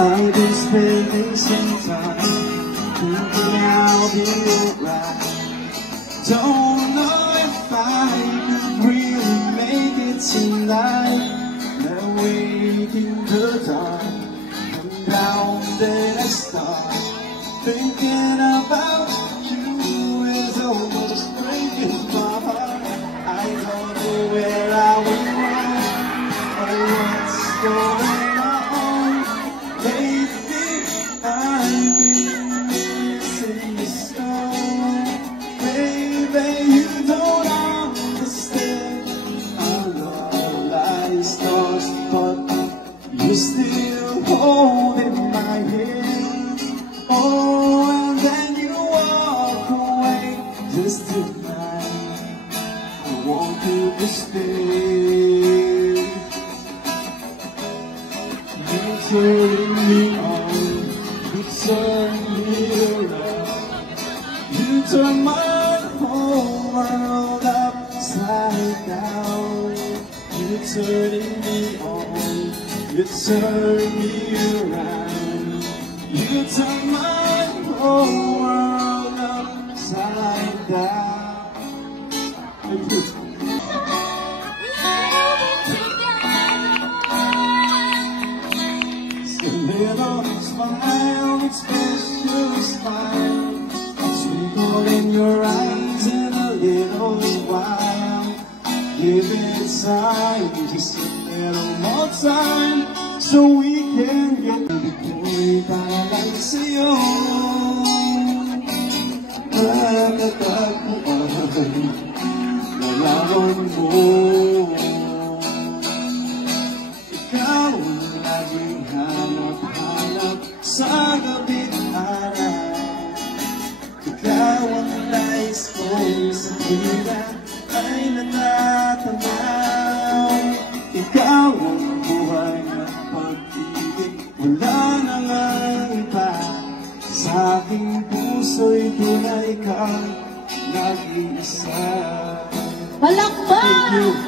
I've been spending some time thinking I'll be alright. Don't know if I could really make it tonight. Now waiting the dark, and down then I start thinking about you is almost breaking my heart. I don't know where I went wrong or what's going on. Lately I've been missing you so. Baby, you don't understand. Our love lies lost, but you're still holding my hand. Oh, and then you walk away just tonight. I want you to stay. You turn me on, you turn me around. You turn my whole world upside down. You turning me on, you turn me around. You turn my whole world upside down. It's a little smile, it's special smile. A twinkle in your eyes and a little while. Give it time, just a little more time, so we can get the point para lang sa'yo. Nakatakuan, nalaman mo. Ikaw ang laging hanap-hanap sa gabi't araw. Ikaw ang nais kong sa hila ay natatanaw. Ikaw ang buhay na pag-ibig, wala nang ang iba. Sa aking puso'y tunay kang nag-iisa. Palakpak!